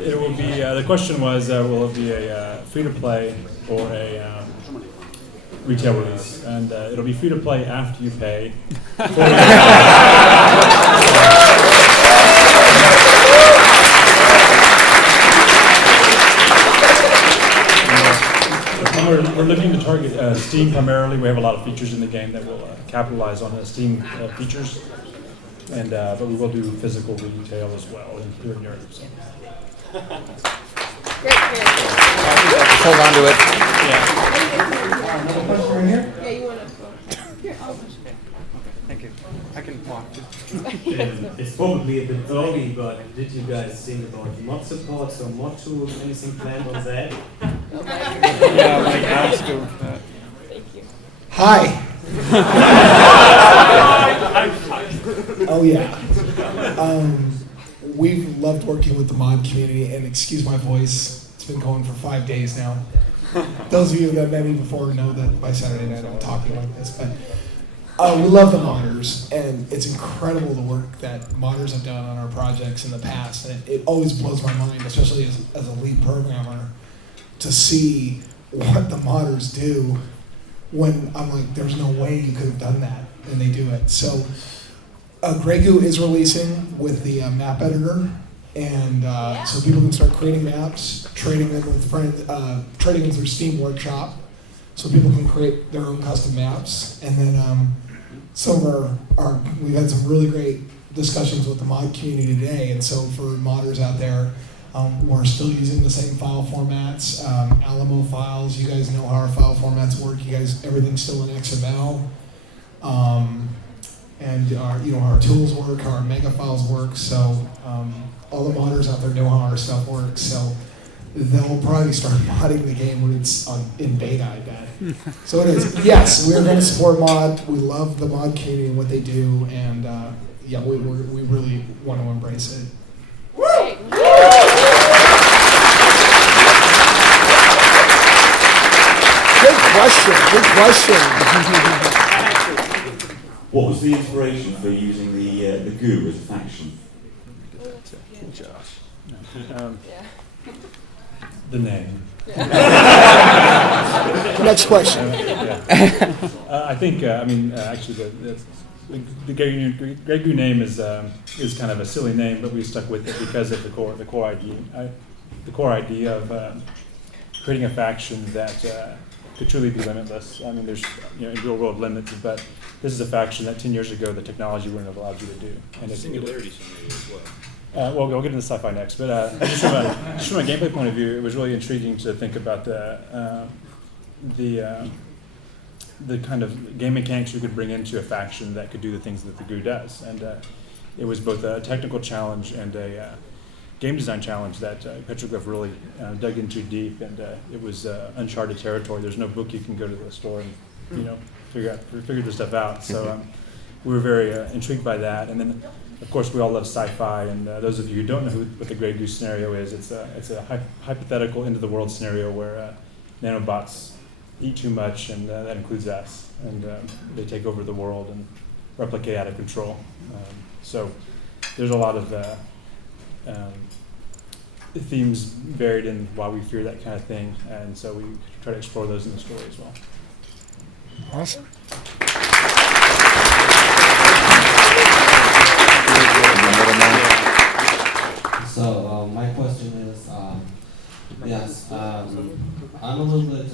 It will be. The question was, will it be a free-to-play or a retail release? And it'll be free-to-play after you pay. We're looking to target Steam primarily. We have a lot of features in the game that will capitalize on the Steam features, and but we will do physical retail as well here in Europe. So. Great. Hold on to it. Yeah. Another question right here? Yeah, you want to go? Here, Thank you. I can walk. It's probably a bit early, but did you guys think about mod support, so mod tools, anything planned on that? Yeah, like ask you. Thank you. Hi. Oh yeah. We've loved working with the mod community, and excuse my voice, it's been going for 5 days now. Those of you that met me before know that by Saturday night I'm talking like this, but we love the modders, and it's incredible the work that modders have done on our projects in the past, and it always blows my mind, especially as a lead programmer, to see what the modders do when I'm like, there's no way you could have done that, and they do it. So Grey Goo is releasing with the map editor, and so people can start creating maps, trading them with friends, trading them through Steam Workshop, so people can create their own custom maps. And then some of we've had some really great discussions with the mod community today, and so for modders out there, we're still using the same file formats, Alamo files. You guys know how our file formats work. Everything's still in XML. And our tools work, how our mega files work. So all the modders out there know how our stuff works. So they'll probably start modding the game when it's in beta, I bet. So it is. Yes, we're going to support mod. We love the mod community and what they do, and yeah, we really want to embrace it. Good question. What was the inspiration for using the Goo as a faction? The name. Next question. I think. Actually, the Grey Goo name is kind of a silly name, but we stuck with it because of the core idea of creating a faction that could truly be limitless. I mean, there's in real world limits, but this is a faction that 10 years ago the technology wouldn't have allowed you to do. And Singularity's in there as well. Well, we'll get into sci-fi next, but just from a gameplay point of view, it was really intriguing to think about the kind of game mechanics you could bring into a faction that could do the things that the Goo does. And it was both a technical challenge and a game design challenge that Petroglyph really dug into deep, and it was uncharted territory. There's no book you can go to the store and figure this stuff out. So we were very intrigued by that. And then, of course, we all love sci-fi. And those of you who don't know what the Grey Goo scenario is, it's a hypothetical end of the world scenario where nanobots eat too much, and that includes us. And they take over the world and replicate out of control. So there's a lot of themes buried in why we fear that kind of thing, and so we try to explore those in the story as well. Awesome. So my question is, I'm a little bit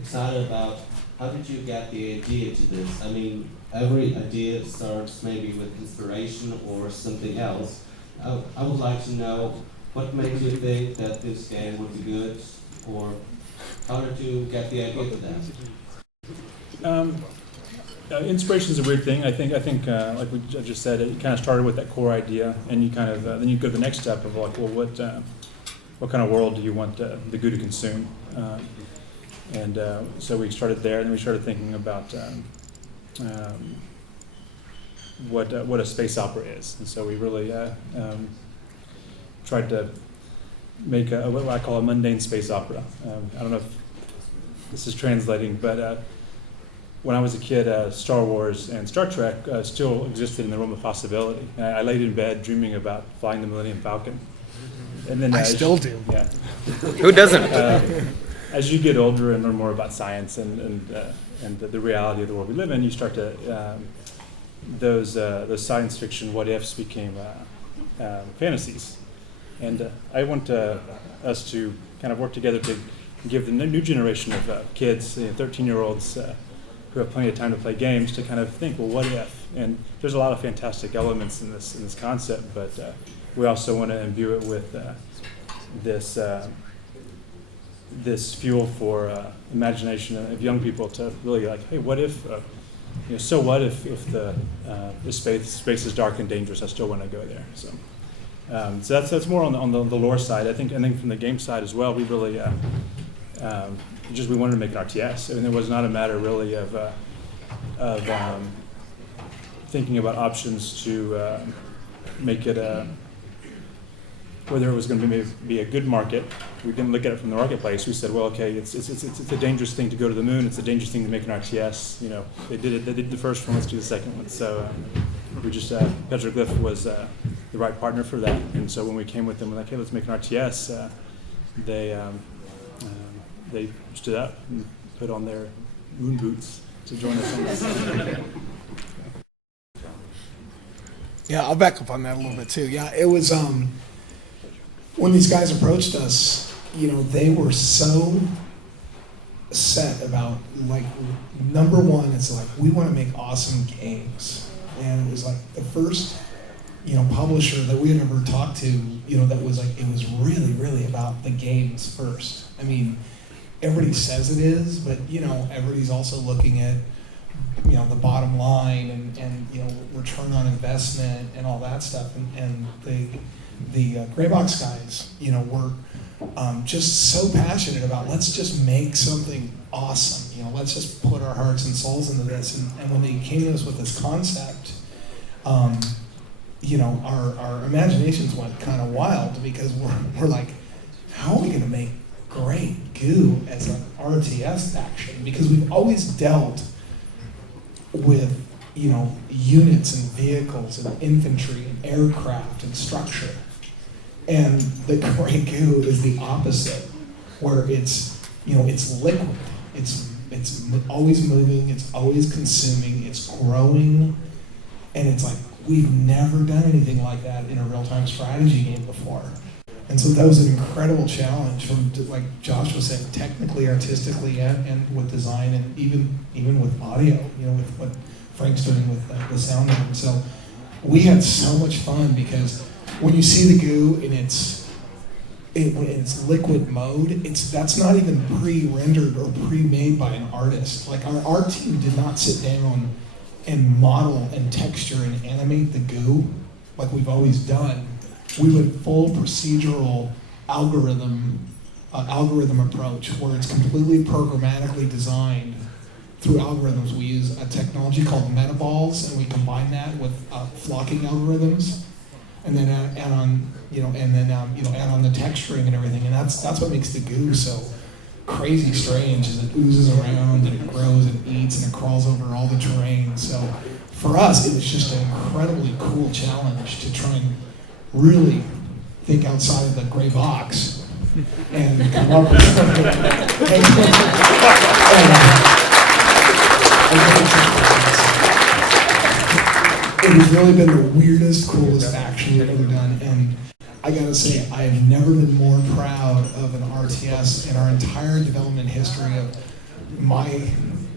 excited about how did you get the idea to this? I mean, every idea starts maybe with inspiration or something else. I would like to know what made you think that this game would be good, or how did you get the idea to that? Inspiration is a weird thing. I think like I just said, it kind of started with that core idea, and you kind of then you go to the next step of like, well, what kind of world do you want the Goo to consume? So we started there, and then we started thinking about what a space opera is, and so we really tried to make what I call a mundane space opera. I don't know if this is translating, but when I was a kid, Star Wars and Star Trek still existed in the realm of possibility. And I laid in bed dreaming about flying the Millennium Falcon. And then I still do. Yeah. Who doesn't? As you get older and learn more about science and the reality of the world we live in, you start to those science fiction what ifs became fantasies. And I want us to kind of work together to give the new generation of kids, 13-year-olds who have plenty of time to play games, to kind of think, well, what if? And there's a lot of fantastic elements in this concept, but we also want to imbue it with this fuel for imagination of young people to really like, hey, what if? So what if the space is dark and dangerous? I still want to go there. So that's more on the lore side. I think from the game side as well, we really we wanted to make an RTS. I mean, it was not a matter really of thinking about options to make it whether it was going to be a good market. We didn't look at it from the marketplace. We said, well, okay, it's a dangerous thing to go to the moon. It's a dangerous thing to make an RTS. They did it. They did the first one. Let's do the second one. So we just Petroglyph was the right partner for that. And so when we came with them, we're like, hey, let's make an RTS. They stood up and put on their moon boots to join us on this. Yeah, I'll back up on that a little bit too. Yeah, it was when these guys approached us, they were so set about, like, number one, it's like, we want to make awesome games. And it was like the first, publisher that we had ever talked to, that was like, it was really, really about the games first. I mean, everybody says it is, but, everybody's also looking at, the bottom line and return on investment and all that stuff. And the Gray Box guys, were just so passionate about, let's just make something awesome. Let's just put our hearts and souls into this. And when they came to us with this concept, our imaginations went kind of wild, because we're like, how are we going to make Grey Goo as an RTS faction? Because we've always dealt with units and vehicles and infantry and aircraft and structure, and the Grey Goo is the opposite, where it's liquid, it's always moving, it's always consuming, it's growing, and it's like, we've never done anything like that in a real-time strategy game before. And so that was an incredible challenge, from, like Josh was saying, technically, artistically, and with design, and even with audio, with what Frank's doing with the sound. And so we had so much fun, because when you see the Goo in its liquid mode, that's not even pre-rendered or pre-made by an artist. Like, our team did not sit down and model and texture and animate the Goo like we've always done. We went full procedural algorithm approach, where it's completely programmatically designed through algorithms. We use a technology called metaballs, and we combine that with flocking algorithms, and then add on the texturing and everything. And that's what makes the Goo so crazy strange, is it oozes around and it grows and eats and it crawls over all the terrain. So for us, it was just an incredibly cool challenge to try and really think outside of the gray box and come up with something. It has really been the weirdest, coolest action we've ever done, and I gotta say, I have never been more proud of an RTS in our entire development history of my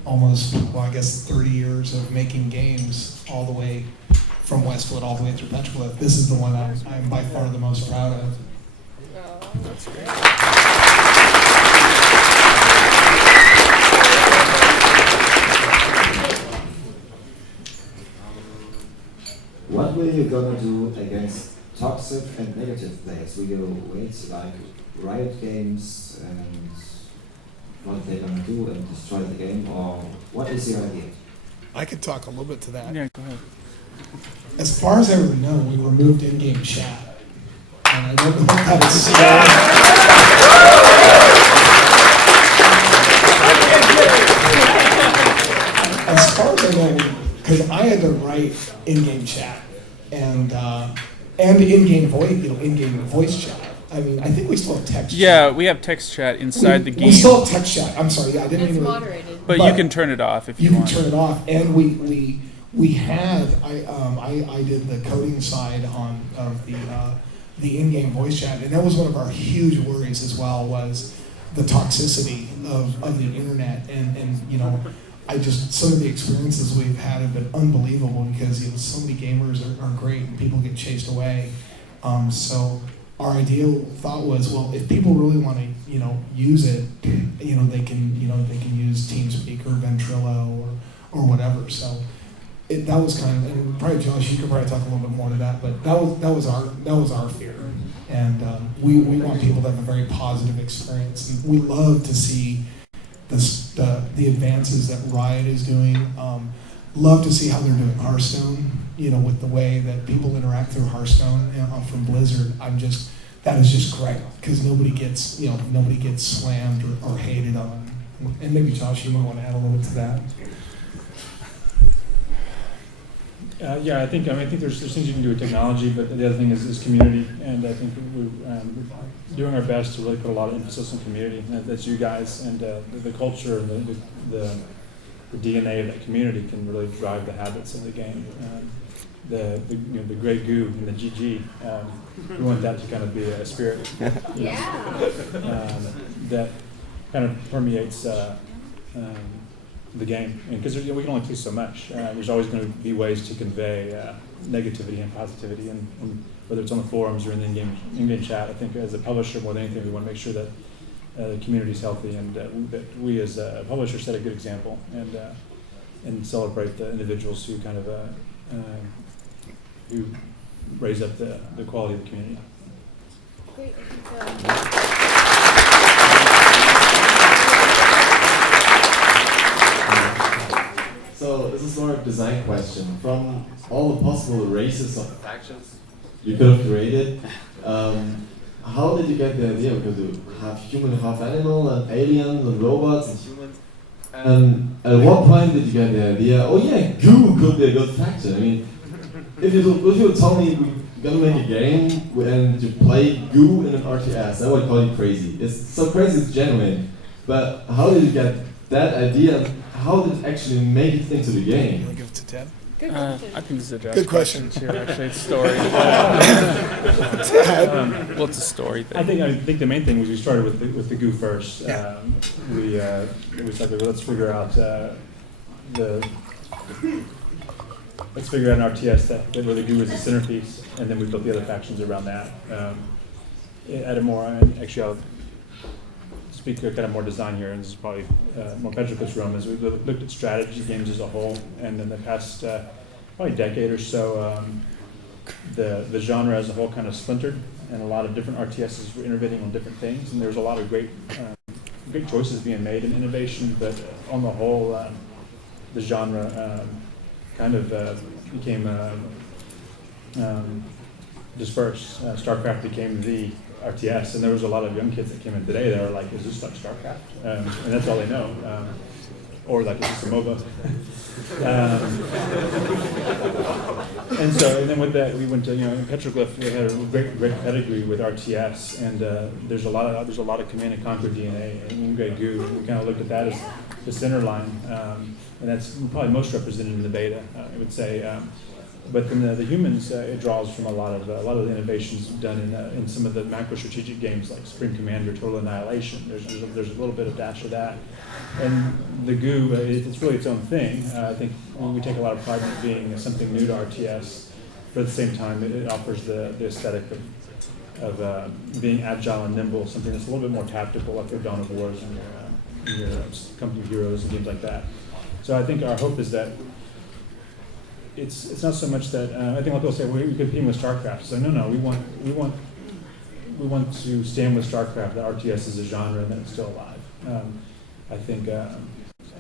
almost, 30 years of making games, all the way from Westwood all the way through Petroglyph. This is the one I'm by far the most proud of. That's great. What will you gonna do against toxic and negative players? Will you wait like Riot Games and what they're gonna do and destroy the game, or what is your idea? I could talk a little bit to that. Yeah, go ahead. As far as I know, we removed in-game chat. And I don't know how to say because I had to write in-game chat and in-game voice chat. I mean, I think we still have text. Yeah, chat. we have text chat inside the game. We still have text chat. I'm sorry, I didn't It's even. moderated. But you can turn it off if you can want. turn it off, and we had I did the coding side of the in-game voice chat, and that was one of our huge worries as well, was the toxicity of the internet, and you know, some of the experiences we've had have been unbelievable because so many gamers are great and people get chased away. So our ideal thought was, well, if people really want to use it, they can use TeamSpeak or Ventrilo or whatever. So that was kind of, and probably Josh, you could probably talk a little bit more to that, but that was our fear, and we want people to have a very positive experience. And we love to see the advances that Riot is doing. Love to see how they're doing Hearthstone. With the way that people interact through Hearthstone from Blizzard, that is just great because nobody gets slammed or hated on. And maybe Josh, you might want to add a little bit to that. Yeah, I think there's things you can do with technology, but the other thing is community, and I think we're doing our best to really put a lot of emphasis on community. And that's you guys, and the culture and the DNA of that community can really drive the habits of the game. The Grey Goo and the GG, we want that to kind of be a spirit, that kind of permeates the game, because we can only do so much. There's always going to be ways to convey negativity and positivity, and whether it's on the forums or in the in-game chat. I think as a publisher, more than anything, we want to make sure that the community is healthy, and that we as a publisher set a good example, and celebrate the individuals who kind of who raise up the quality of the community. Great. So this is more of a design question. From all the possible races of factions you could have created, how did you get the idea? Because you have human, half animal, and aliens, and robots, and humans. And at what point did you get the idea, oh yeah, Goo could be a good faction? I mean, if you told me we're gonna make a game and you play Goo in an RTS, I would call you crazy. It's so crazy, it's genuine. But how did you get that idea? How did it actually make it into the game? You want to give it to Ted? Good question. I think this is a Josh Good question. Too, actually, it's a story. Well, it's a story thing. I think the main thing was we started with the Goo first. Yeah. It was like, let's figure out let's figure out an RTS where the Goo is the centerpiece, and then we built the other factions around that. At a more, actually, I'll speak kind of more design here, and this is probably more Petroclip's realm, as we looked at strategy games as a whole, and in the past probably decade or so, the genre as a whole kind of splintered, and a lot of different RTSs were innovating on different things, and there was a lot of great choices being made in innovation, but on the whole, the genre kind of became dispersed. StarCraft became the RTS, and there was a lot of young kids that came in today that were like, is this like StarCraft? And that's all they know. Or like, is this a MOBA? And then with that, we went to, in Petroglyph, we had a great pedigree with RTS, and there's a lot of Command and Conquer DNA in Grey Goo. We kind of looked at that as the center line, and that's probably most represented in the beta, I would say. But then the humans, it draws from a lot of the innovations done in some of the macro strategic games like Supreme Commander, Total Annihilation. There's a little bit of dash of that, and the Goo, it's really its own thing. I think we take a lot of pride in it being something new to RTS, but at the same time, it offers the aesthetic of being agile and nimble, something that's a little bit more tactical, like your Dawn of Wars and your Company of Heroes and games like that. So I think our hope is that it's not so much that I think a lot of people say we're competing with StarCraft. So no, we want to stand with StarCraft. That RTS is a genre and that it's still alive. I think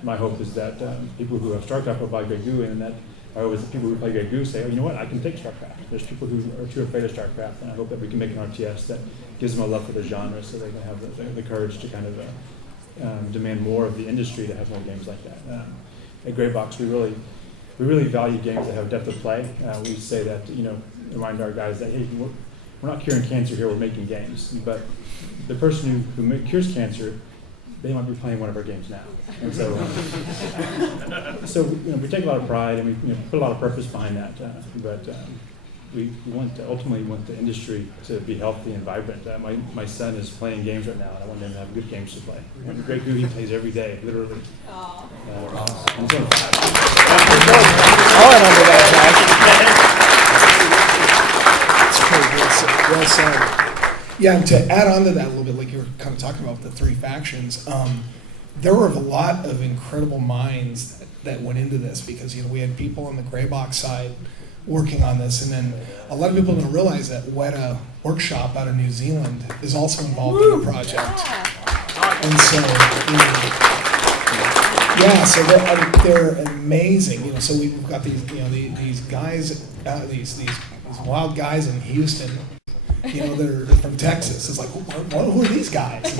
my hope is that people who have StarCraft will buy Grey Goo, and that I always people who play Grey Goo say, oh, you know what, I can take StarCraft. There's people who are too afraid of StarCraft, and I hope that we can make an RTS that gives them a love for the genre, so they can have the courage to kind of demand more of the industry to have more games like that. at Grey Box, we really value games that have depth of play. We say that, remind our guys that, hey, we're not curing cancer here, we're making games. But the person who cures cancer, they might be playing one of our games now. And so, we take a lot of pride and we put a lot of purpose behind that. But we ultimately want the industry to be healthy and vibrant. My son is playing games right now, and I want him to have good games to play. And Grey Goo, he plays every day, literally. Aw. I'll add on to that, Well said. Yeah, and to add on to that a little bit, like you were kind of talking about the three factions, there were a lot of incredible minds that went into this because we had people on the Grey Box side working on this, and then a lot of people don't realize that Weta Workshop out of New Zealand is also involved in the project. And so, they're amazing. So we've got these guys, these wild guys in Houston. They're from Texas. It's like, who are these guys?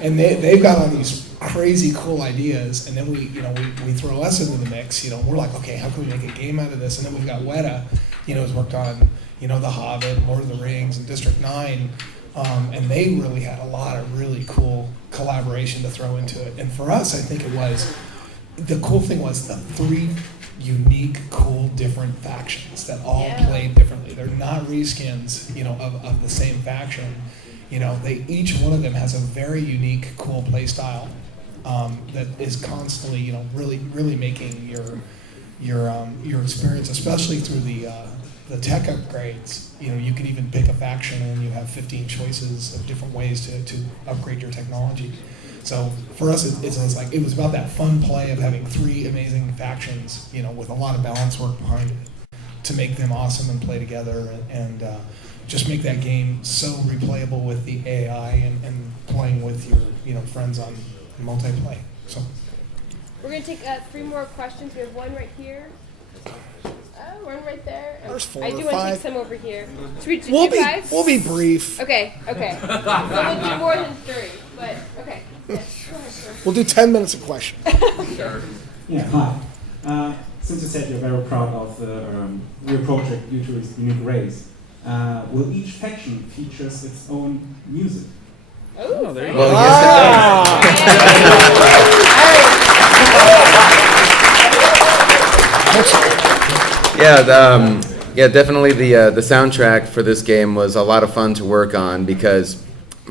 And they've got all these crazy cool ideas, and then we throw us into the mix. We're like, okay, how can we make a game out of this? And then we've got Weta, who's worked on The Hobbit, Lord of the Rings, and District 9, and they really had a lot of really cool collaboration to throw into it. And for us, I think the cool thing was the three unique, cool, different factions that all played differently. They're not reskins, of the same faction. Each one of them has a very unique, cool play style that is constantly, really making your experience, especially through the tech upgrades. You could even pick a faction and you have 15 choices of different ways to upgrade your technology. So for us, it was about that fun play of having three amazing factions, with a lot of balance work behind it to make them awesome and play together and just make that game so replayable with the AI and playing with your friends on multiplayer. So We're going to take 3 more questions. We have one right here. One right there. There's 4 I do or want to 5. take some over here. Should we do 5? We'll be brief. Okay. So we'll do more than 3, but okay. Yes, go ahead, sir. We'll do 10 minutes of questions. Yeah, hi. Since you said you're very proud of your project due to its unique race, will each faction features its own music? Oh, there you go. Well, yes, definitely the soundtrack for this game was a lot of fun to work on because,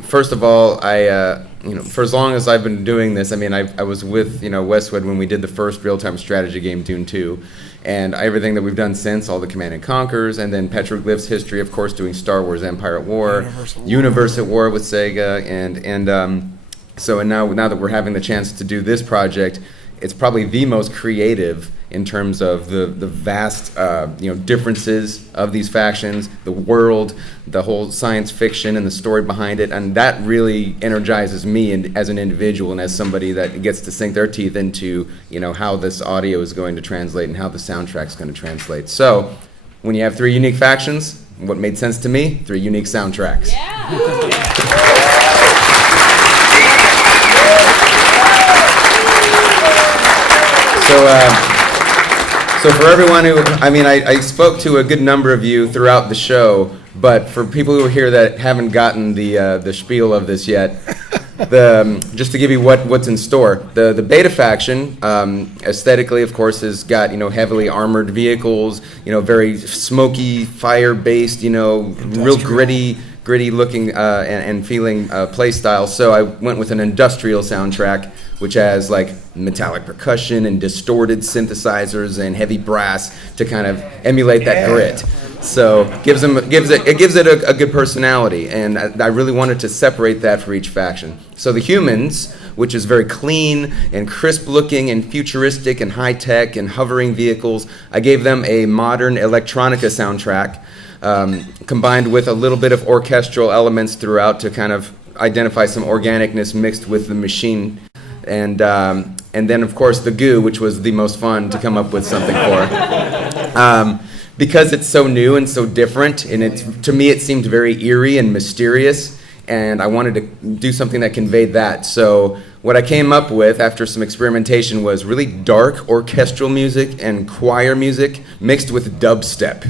first of all, for as long as I've been doing this, I was with Westwood when we did the first real-time strategy game, Dune 2, and everything that we've done since, all the Command and Conquers, and then Petroglyph's history, of course, doing Star Wars: Empire at War, Universe at War with Sega, and now that we're having the chance to do this project, it's probably the most creative in terms of the vast differences of these factions, the world, the whole science fiction and the story behind it, and that really energizes me as an individual and as somebody that gets to sink their teeth into how this audio is going to translate and how the soundtrack's going to translate. So when you have 3 unique factions, what made sense to me? 3 unique soundtracks. So for everyone who, I spoke to a good number of you throughout the show, but for people who are here that haven't gotten the spiel of this yet, just to give you what's in store, the beta faction, aesthetically, of course, has got heavily armored vehicles, very smoky, fire-based, real gritty looking and feeling play style. So I went with an industrial soundtrack, which has like metallic percussion and distorted synthesizers and heavy brass to kind of emulate that grit. So gives it a good personality, and I really wanted to separate that for each faction. So the humans, which is very clean and crisp looking and futuristic and high tech and hovering vehicles, I gave them a modern electronica soundtrack. Combined with a little bit of orchestral elements throughout to kind of identify some organicness mixed with the machine. And then, of course, the Goo, which was the most fun to come up with something for. Because it's so new and so different, and to me it seemed very eerie and mysterious, and I wanted to do something that conveyed that. So what I came up with after some experimentation was really dark orchestral music and choir music mixed with dubstep.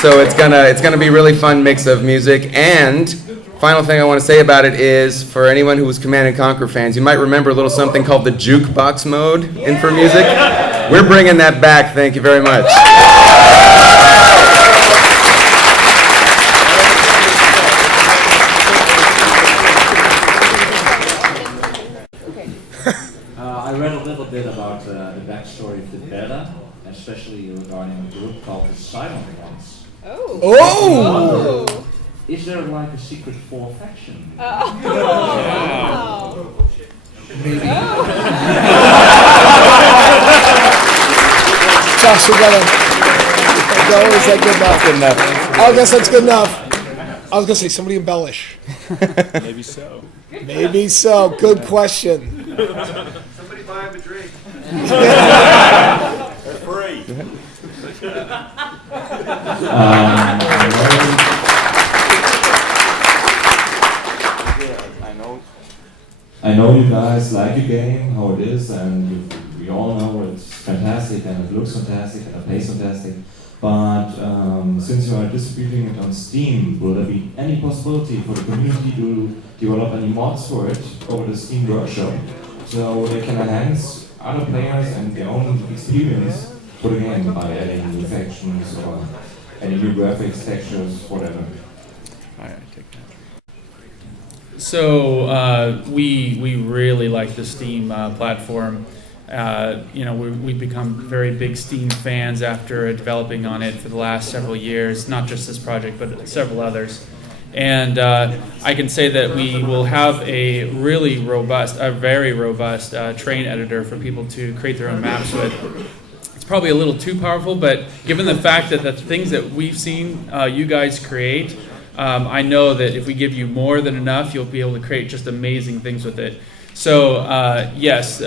So it's gonna be a really fun mix of music. And final thing I want to say about it is, for anyone who was Command & Conquer fans, you might remember a little something called the jukebox mode in for music. We're bringing that back. Thank you very much. I read a little bit about the backstory of the beta, especially regarding a group called the Silent Ones. Oh. Is there like a secret 4 faction? Josh, we gotta go. Is that good enough? Good enough. I guess that's good enough. I was gonna say somebody embellish. Maybe so. Maybe so. Good question. Somebody buy him a drink. For free. I know you guys like your game, how it is, and we all know it's fantastic and it looks fantastic and it plays fantastic. But since you are distributing it on Steam, will there be any possibility for the community to develop any mods for it over the Steam workshop, so they can enhance other players and their own experience for the game by adding new factions or any new graphics, textures, whatever? So we really like the Steam platform. We've become very big Steam fans after developing on it for the last several years, not just this project, but several others. And I can say that we will have a very robust train editor for people to create their own maps with. It's probably a little too powerful, but given the fact that the things that we've seen you guys create, I know that if we give you more than enough, you'll be able to create just amazing things with it. So yes,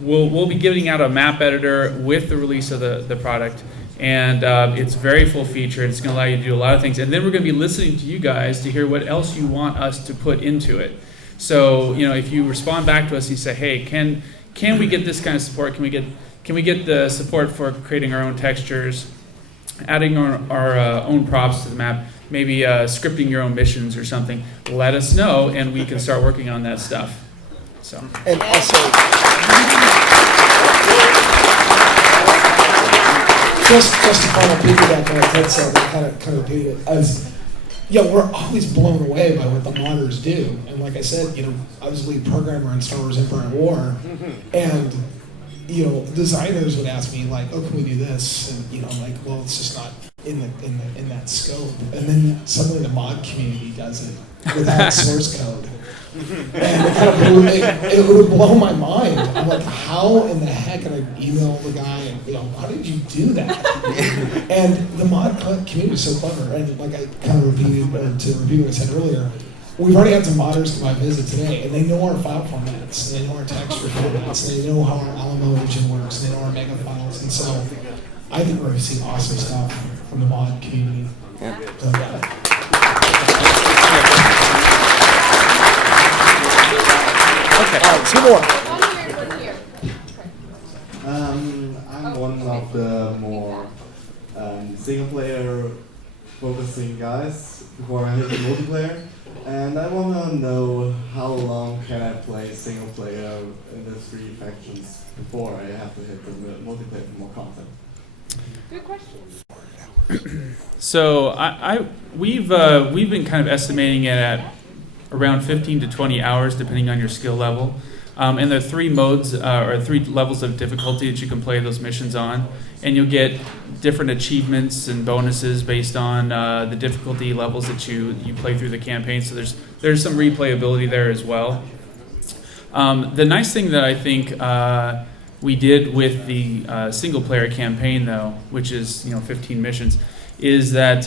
we'll be giving out a map editor with the release of the product, and it's very full featured. It's going to allow you to do a lot of things, and then we're going to be listening to you guys to hear what else you want us to put into it. So if you respond back to us and you say, hey, can we get this kind of support? Can we get the support for creating our own textures, adding our own props to the map, maybe scripting your own missions or something? Let us know, and we can start working on that stuff. So. And also, just to kind of piggyback on what Ted said, and kind of repeat it as, we're always blown away by what the modders do. And like I said, I was a lead programmer in Star Wars Empire and War, and designers would ask me like, "Oh, can we do this?" And I'm like, "Well, it's just not in that scope." And then suddenly the mod community does it without source code, and it would blow my mind. I'm like, "How in the heck?" And I email the guy, and "How did you do that?" And the mod community is so clever. And like I kind of repeat what I said earlier. We've already had some modders come by visit today, and they know our file formats, and they know our texture formats, and they know how our LAN Mode engine works, and they know our mega files, and so I think we're going to see awesome stuff from the mod community. Yeah. So, Okay. All right, 2 more. I'm one of the more single-player focusing guys before I hit the multiplayer. And I want to know how long can I play single player in the 3 factions before I have to hit the multiplayer for more content? Good question. So we've been kind of estimating it at around 15 to 20 hours, depending on your skill level. And there are 3 modes or 3 levels of difficulty that you can play those missions on, and you'll get different achievements and bonuses based on the difficulty levels that you play through the campaign. So there's some replayability there as well. The nice thing that I think we did with the single player campaign, though, which is 15 missions, is that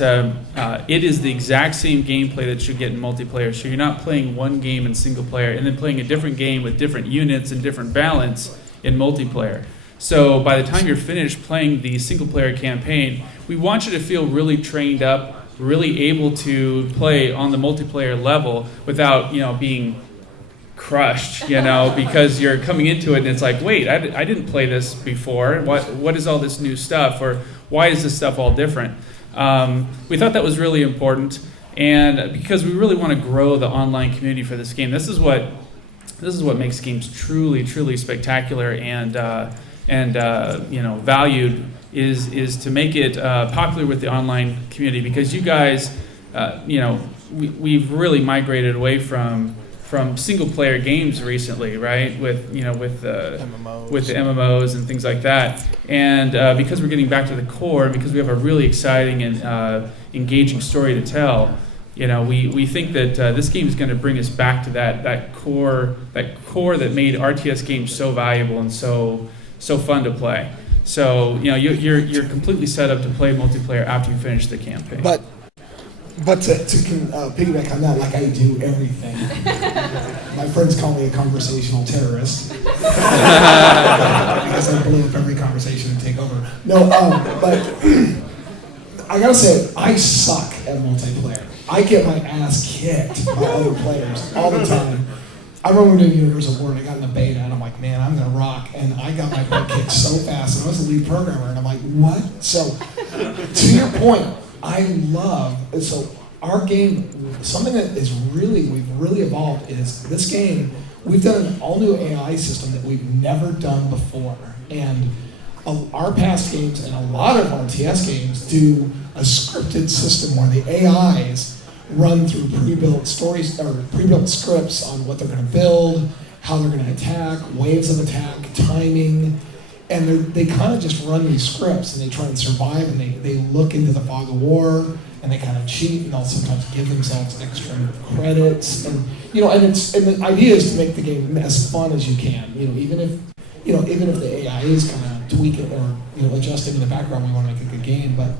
it is the exact same gameplay that you get in multiplayer. So you're not playing one game in single player and then playing a different game with different units and different balance in multiplayer. So by the time you're finished playing the single player campaign, we want you to feel really trained up, really able to play on the multiplayer level without, being crushed, because you're coming into it and it's like, wait, I didn't play this before. What is all this new stuff, or why is this stuff all different? We thought that was really important, and because we really want to grow the online community for this game. This is what makes games truly, truly spectacular and valued is to make it popular with the online community, because you guys, we've really migrated away from single player games recently, right? With the MMOs and things like that, and because we're getting back to the core, because we have a really exciting and engaging story to tell, we think that this game is going to bring us back to that core that made RTS games so valuable and so fun to play. So you're completely set up to play multiplayer after you finish the campaign. But to piggyback on that, like I do everything. My friends call me a conversational terrorist because I blow up every conversation and take over. No, but I gotta say, I suck at multiplayer. I get my ass kicked by other players all the time. I remember doing Universal War and I got in the beta and I'm like, man, I'm gonna rock. And I got my butt kicked so fast, and I was the lead programmer, and I'm like, what? So, to your point, so our game, something that we've really evolved is this game, we've done an all new AI system that we've never done before. And our past games and a lot of RTS games do a scripted system where the AIs run through pre-built stories or pre-built scripts on what they're going to build, how they're going to attack, waves of attack, timing, and they kind of just run these scripts and they try and survive, and they look into the fog of war and they kind of cheat, and they'll sometimes give themselves extra credits, and and the idea is to make the game as fun as you can. Even if the AI is kind of tweaking or adjusting in the background, we want to make a good game, but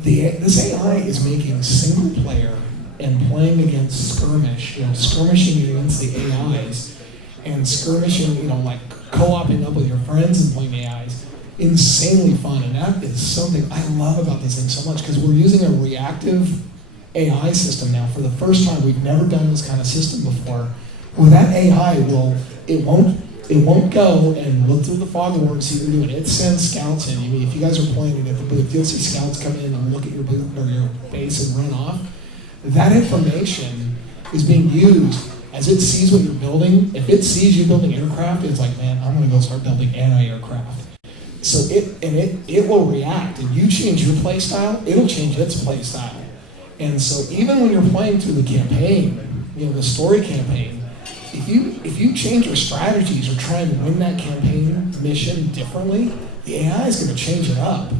this AI is making single player and playing against skirmish, skirmishing against the AIs and skirmishing, like co-oping up with your friends and playing AIs, insanely fun. And that is something I love about this thing so much, because we're using a reactive AI system now. For the first time, we've never done this kind of system before, where that AI it won't go and look through the fog of war and see what you're doing. It sends scouts in. If you guys are playing it at the booth, you'll see scouts come in and look at your booth or your base and run off. That information is being used as it sees what you're building. If it sees you building aircraft, it's like, man, I'm going to go start building anti-aircraft. So it will react. If you change your play style, it'll change its play style. And so even when you're playing through the campaign, the story campaign, if you change your strategies or try and win that campaign mission differently, the AI is going to change it up,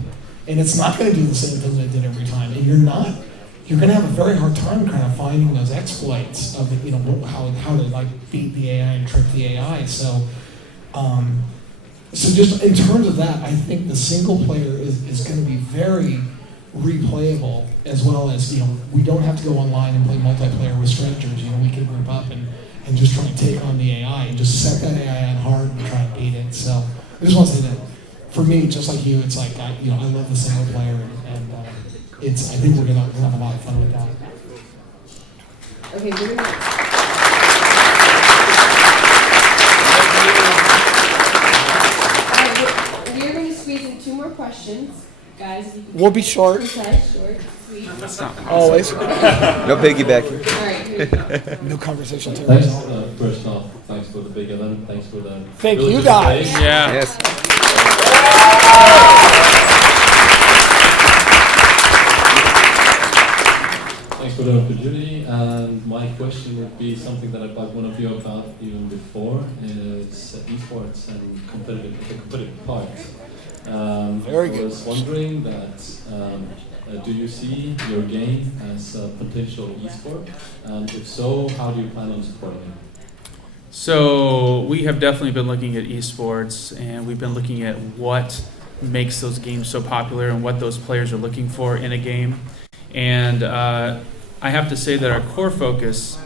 and it's not going to do the same thing that it did every time. And you're going to have a very hard time kind of finding those exploits of how to like beat the AI and trick the AI. So just in terms of that, I think the single player is going to be very replayable, as well as we don't have to go online and play multiplayer with strangers. We can group up and just try and take on the AI and just set that AI on hard and try and beat it. So I just want to say that for me, just like you, it's like I love the single player, and I think we're gonna have a lot of fun with that. Okay, we're going to squeeze in 2 more questions, guys. We'll be short. Precise, short, sweet. That's not Always. No piggybacking. All right, here we go. No conversation. Thanks. First off, thanks for the big event. Thanks for the. Thank you guys. Yeah. Yes. Thanks for the opportunity. And my question would be something that I've asked one of you about even before, is esports and the competitive part. Very good. I was wondering that. Do you see your game as a potential esport? And if so, how do you plan on supporting it? So we have definitely been looking at esports, and we've been looking at what makes those games so popular and what those players are looking for in a game. And I have to say that our core focus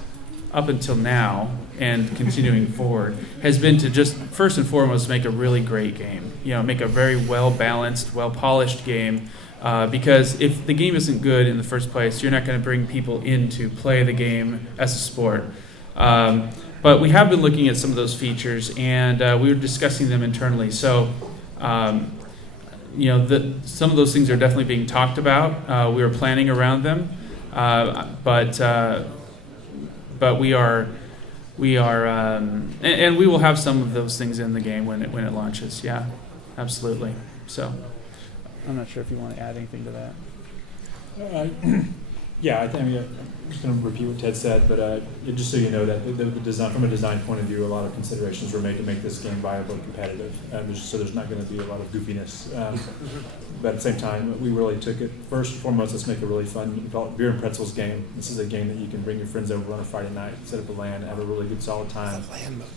up until now and continuing forward has been to just first and foremost make a really great game. Make a very well-balanced, well-polished game. Because if the game isn't good in the first place, you're not going to bring people in to play the game as a sport. But we have been looking at some of those features, and we were discussing them internally. So, some of those things are definitely being talked about. We are planning around them, but we are, and we will have some of those things in the game when it launches. Yeah, absolutely. So. I'm not sure if you want to add anything to that. Yeah, I'm just going to repeat what Ted said, but just so you know that the design, from a design point of view, a lot of considerations were made to make this game viable and competitive. So there's not going to be a lot of goofiness. But at the same time, we really took it, first and foremost, let's make a really fun, we call it Beer and Pretzels game. This is a game that you can bring your friends over on a Friday night, set up a LAN, have a really good solid time. LAN mode,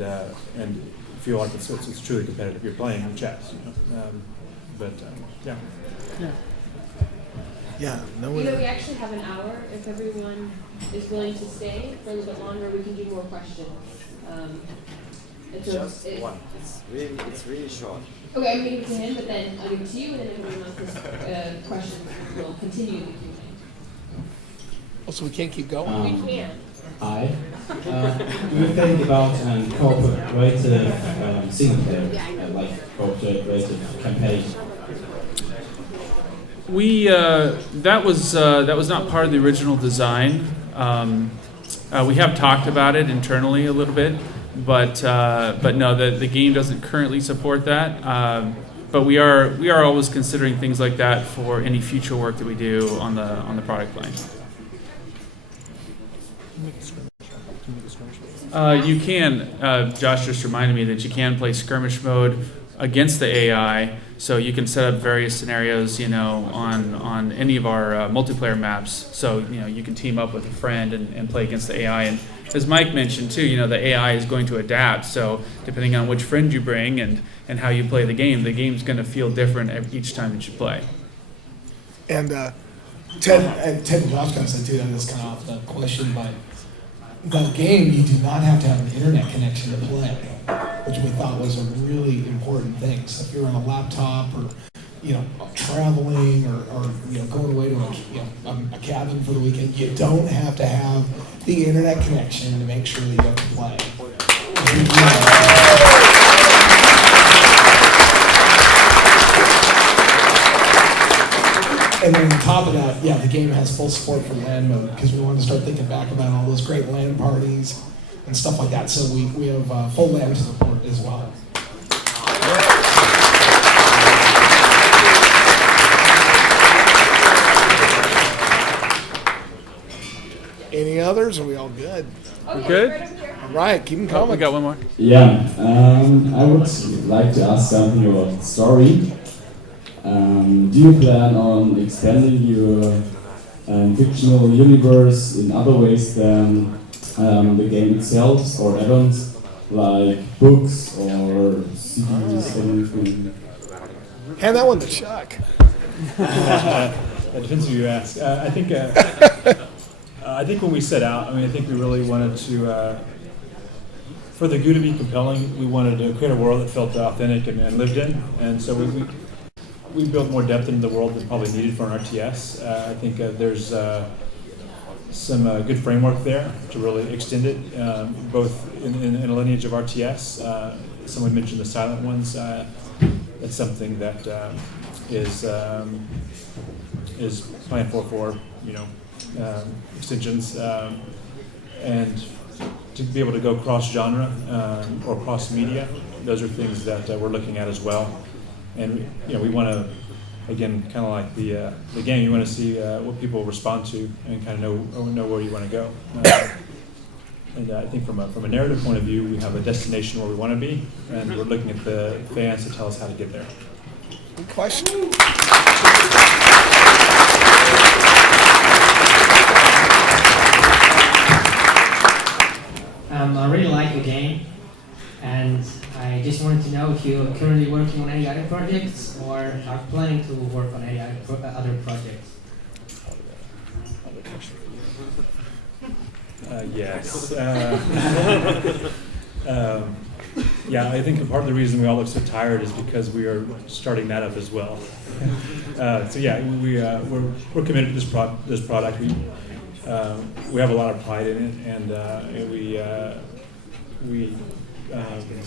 yeah. And feel like it's truly competitive. You're playing chess, yeah. Yeah, no We way. actually have an hour. If everyone is willing to stay for a little bit longer, we can do more questions. Just one. It's really short. Okay, I'm giving it to him, but then I'll give it to you, and then if anyone wants questions, we'll continue the Q&A. Oh, so we can't keep going? We can. Hi. Do you think about cooperative single player, like cooperative campaign? That was not part of the original design. We have talked about it internally a little bit, but no, the game doesn't currently support that. But we are always considering things like that for any future work that we do on the product line. You can. Josh just reminded me that you can play skirmish mode against the AI, so you can set up various scenarios, on any of our multiplayer maps. So, you can team up with a friend and play against the AI. And as Mike mentioned too, the AI is going to adapt. So depending on which friend you bring and how you play the game's going to feel different each time that you play. And Ted and Josh kind of said too, that is kind of off the question, but the game, you do not have to have an internet connection to play, which we thought was a really important thing. So if you're on a laptop or, traveling or going away to a cabin for the weekend, you don't have to have the internet connection to make sure that you have to play. And then on top of that, the game has full support for LAN mode because we wanted to start thinking back about all those great LAN parties and stuff like that. So we have full LAN support as well. Any others? Are we all good? We good? All right, keep them coming. We got one more. Yeah, I would like to ask something about the story. Do you plan on expanding your fictional universe in other ways than the game itself, or add-ons like books or CDs or anything? Hand that one to Chuck. It depends who you ask. I think when we set out, I think we really wanted to, for the Goo to be compelling, we wanted to create a world that felt authentic and lived in, and so we built more depth into the world than probably needed for an RTS. I think there's some good framework there to really extend it, both in a lineage of RTS. Someone mentioned the silent ones. That's something that is planned for extensions, and to be able to go cross-genre or cross-media. Those are things that we're looking at as well. And we want to, again, kind of like the game, you want to see what people respond to and kind of know where you want to go. And I think from a narrative point of view, we have a destination where we want to be, and we're looking at the fans to tell us how to get there. Good question. I really like the game. And I just wanted to know if you're currently working on any other projects or are planning to work on any other projects. Yes. Yeah, I think part of the reason we all look so tired is because we are starting that up as well. So yeah, we're committed to this product. We have a lot of pride in it, and we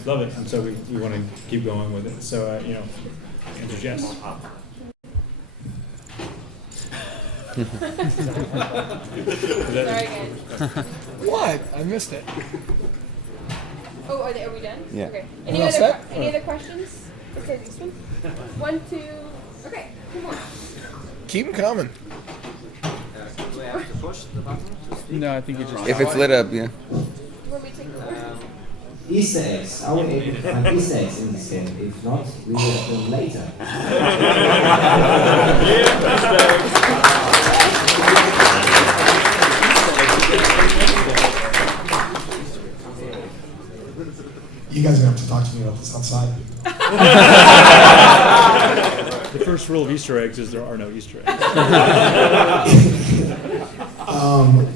love it, and so we want to keep going with it. So you know, answer is yes. Sorry, guys. What? I missed it. Oh, are we done? Yeah. Okay. We all set? Any other questions? Okay, this one. 1, 2. Okay, 2 more. Keep them coming. Do I have to push the button to speak? No, I think you just. If it's lit up, yeah. When we take the Easter eggs. Are we able to find Easter eggs in this game? If not, we will have them later. You guys are going to have to talk to me about this outside. The first rule of Easter eggs is there are no Easter eggs.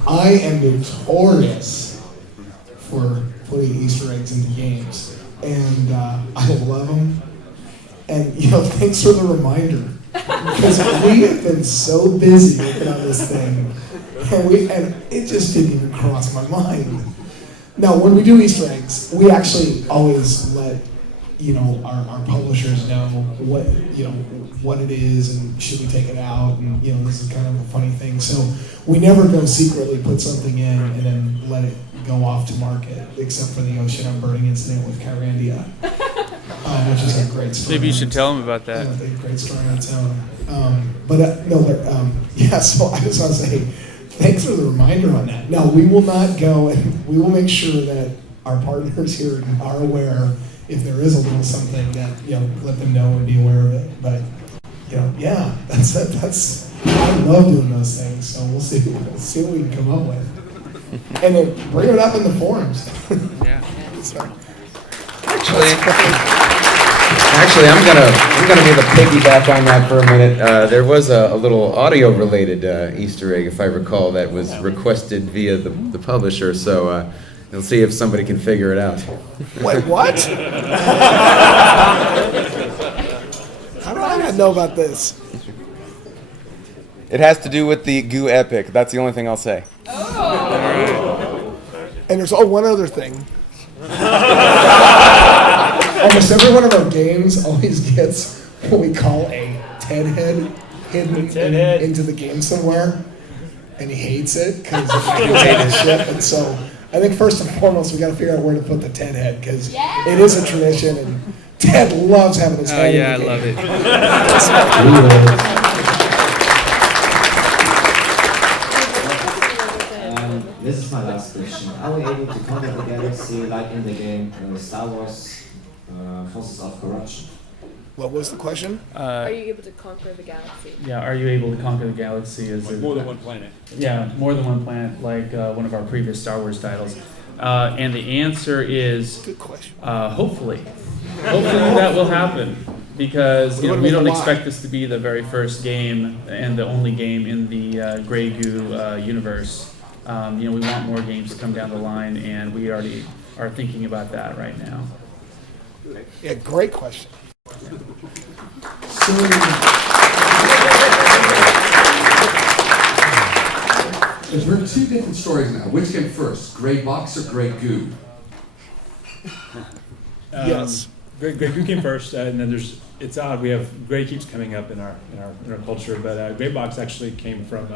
I am notorious for putting Easter eggs into games, and I love them. And you know, thanks for the reminder, because we have been so busy working on this thing, and it just didn't even cross my mind. Now, when we do Easter eggs, we actually always let our publishers know what it is and should we take it out, and this is kind of a funny thing. So we never go secretly put something in and then let it go off to market, except for the Ocean I'm Burning incident with Kyrandia, which is a great story. Maybe you should tell them about that. Yeah, a great story on its own. Yeah. So I just want to say, thanks for the reminder on that. Now, we will not go, and we will make sure that our partners here are aware if there is a little something that, let them know and be aware of it. But, yeah, that's I love doing those things, so we'll see what we can come up with. And then bring it up in the forums. Yeah. Sorry. Actually, I'm gonna be the piggyback on that for a minute. There was a little audio-related Easter egg, if I recall, that was requested via the publisher. So we'll see if somebody can figure it out. Wait, what? How do I not know about this? It has to do with the Goo epic. That's the only thing I'll say. And there's one other thing. Almost every one of our games always gets what we call a TED head hidden into the game somewhere, and he hates it because it's his shit. And so I think first and foremost we got to figure out where to put the TED head, because it is a tradition, and Ted loves having his head in the game. I love it. This is my last question. Are we able to conquer the galaxy like in the game Star Wars Forces of Corruption? What was the question? Are you able to conquer the galaxy? Yeah, are you able to conquer the galaxy? More than one planet. Yeah, more than one planet, like one of our previous Star Wars titles. And the answer is, good question. Hopefully. Hopefully that will happen, because we don't expect this to be the very first game and the only game in the Grey Goo universe. We want more games to come down the line, and we already are thinking about that right now. Yeah, great question. We've heard two different stories now. Which came first, Grey Box or Grey Goo? Yes. Grey Goo came first, and then it's odd. We have Grey keeps coming up in our culture, but Grey Box actually came from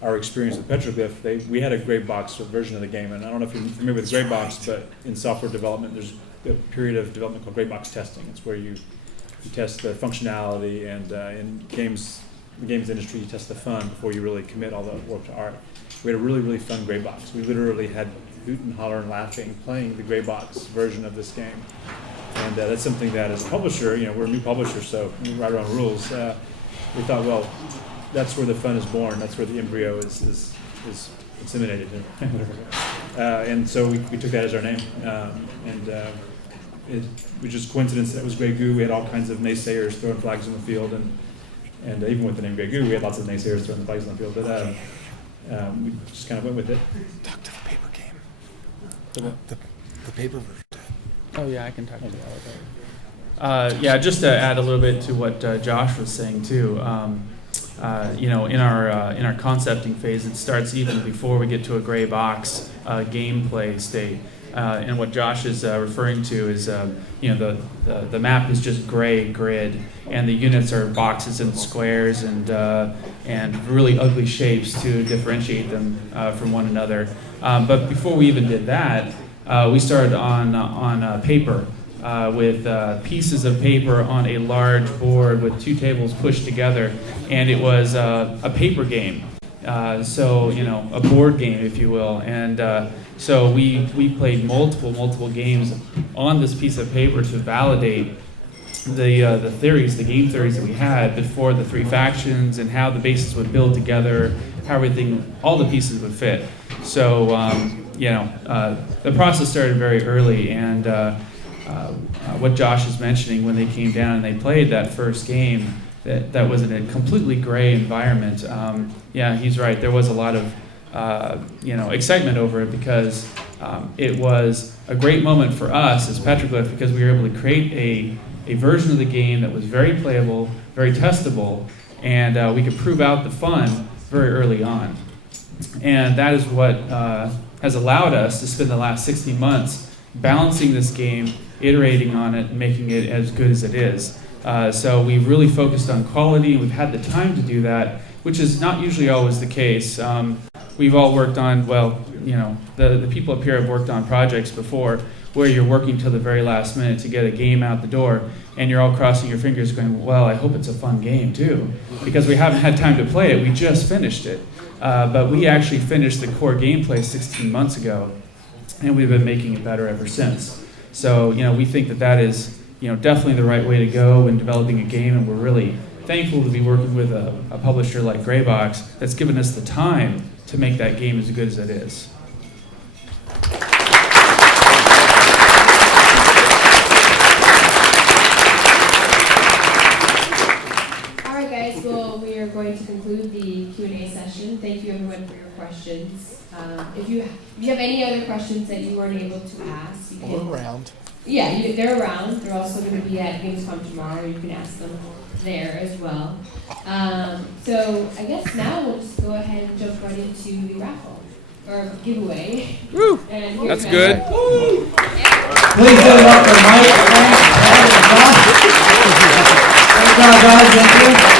our experience with Petroglyph. We had a Grey Box version of the game, and I don't know if you're familiar with Grey Box, but in software development, there's a period of development called Grey Box testing. It's where you test the functionality, and in the games industry, you test the fun before you really commit all the work to art. We had a really, really fun Grey Box. We literally had hoot and holler and laughing playing the Grey Box version of this game. And that's something that as a publisher, we're a new publisher, so we write our own rules. We thought, well, that's where the fun is born. That's where the embryo is inseminated. and so we took that as our name. It was just coincidence that it was Grey Goo. We had all kinds of naysayers throwing flags in the field, and even with the name Grey Goo, we had lots of naysayers throwing flags in the field. But we just kind of went with it. Talk to the paper game. The paper version. Oh yeah, I can talk to that. Yeah, just to add a little bit to what Josh was saying too. You know, in our concepting phase, it starts even before we get to a gray box gameplay state. And what Josh is referring to is, you know, the map is just gray grid, and the units are boxes and squares and really ugly shapes to differentiate them from one another. But before we even did that, we started on paper with pieces of paper on a large board with two tables pushed together, and it was a paper game. So, you know, a board game, if you will. And so we played multiple games on this piece of paper to validate the theories, the game theories that we had before the three factions, and how the bases would build together, how everything, all the pieces would fit. So, you know, the process started very early, and what Josh is mentioning, when they came down and they played that first game, that was in a completely gray environment. Yeah, he's right. There was a lot of you know, excitement over it, because it was a great moment for us as Petroglyph, because we were able to create a version of the game that was very playable, very testable, and we could prove out the fun very early on. And that is what has allowed us to spend the last 16 months balancing this game, iterating on it, and making it as good as it is. So we've really focused on quality, and we've had the time to do that, which is not usually always the case. We've all worked on, well, you know, the people up here have worked on projects before where you're working till the very last minute to get a game out the door, and you're all crossing your fingers going, well, I hope it's a fun game too, because we haven't had time to play it. We just finished it. But we actually finished the core gameplay 16 months ago, and we've been making it better ever since. So, you know, we think that is, you know, definitely the right way to go in developing a game, and we're really thankful to be working with a publisher like Greybox that's given us the time to make that game as good as it is. All right, guys. Well, we are going to conclude the Q&A session. Thank you, everyone, for your questions. If you have any other questions that you weren't able to ask, you can. Or around. Yeah, they're around. They're also going to be at GamesCom tomorrow. You can ask them there as well. So I guess now we'll just go ahead and jump right into the raffle or giveaway. Woo! And That's good. Woo! Yeah. Please give it up for Mike, Frank, Ed, and Josh. Great job, guys. Thank you.